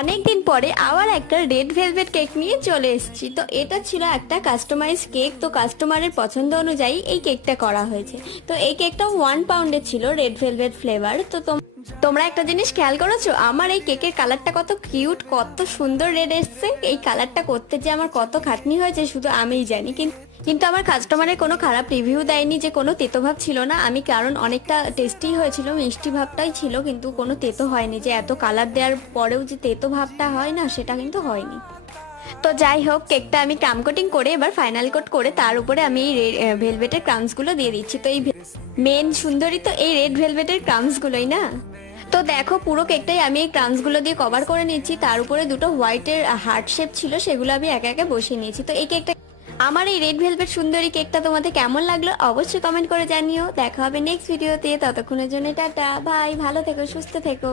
অনেকদিন পরে আবার একটা রেড ভেলভেট কেক নিয়ে চলে এসেছি। তো এটা ছিল একটা কাস্টমাইজ কেক। তো কাস্টমারের পছন্দ অনুযায়ী এই কেকটা করা হয়েছে। তো এই কেকটা 1 পাউন্ডের ছিল, রেড ভেলভেট ফ্লেভার। তো তোমরা একটা জিনিস খেয়াল করেছো, আমার এই কেকের কালারটা কত কিউট, কত সুন্দর রেড এসছে। এই কালারটা করতে যে আমার কত খাটনি হয়েছে শুধু আমিই জানি। কিন্তু আমার কাস্টমারের কোনো খারাপ রিভিউ দেয়নি যে কোনো তেতো ভাব ছিল না। আমি কারণ অনেকটা টেস্টি হয়েছিল, মিষ্টি ভাবটাই ছিল, কিন্তু কোনো তেতো হয়নি। যে এত কালার দেওয়ার পরেও যে তেতো ভাবটা হয় না, সেটা কিন্তু হয়নি। তো যাই হোক, কেকটা আমি ক্রাম কোটিং করে এবার ফাইনাল কোট করে তার উপরে আমি এই ভেলভেটের ক্রামসগুলো দিয়ে দিচ্ছি। তো এই মেন সুন্দরী তো এই রেড ভেলভেটের ক্রামসগুলোই না। তো দেখো, পুরো কেকটাই আমি এই ক্রামসগুলো দিয়ে কভার করে নিচ্ছি। তার উপরে দুটো হোয়াইটের হার্ট শেপ ছিল, সেগুলো আমি একে একে বসিয়ে নিয়েছি। তো এই কেকটা, আমার এই রেড ভেলভেট সুন্দরী কেকটা তোমাদের কেমন লাগলো অবশ্যই কমেন্ট করে জানিও। দেখা হবে নেক্সট ভিডিওতে, ততক্ষণের জন্য টাটা, বাই, ভালো থেকো, সুস্থ থেকো।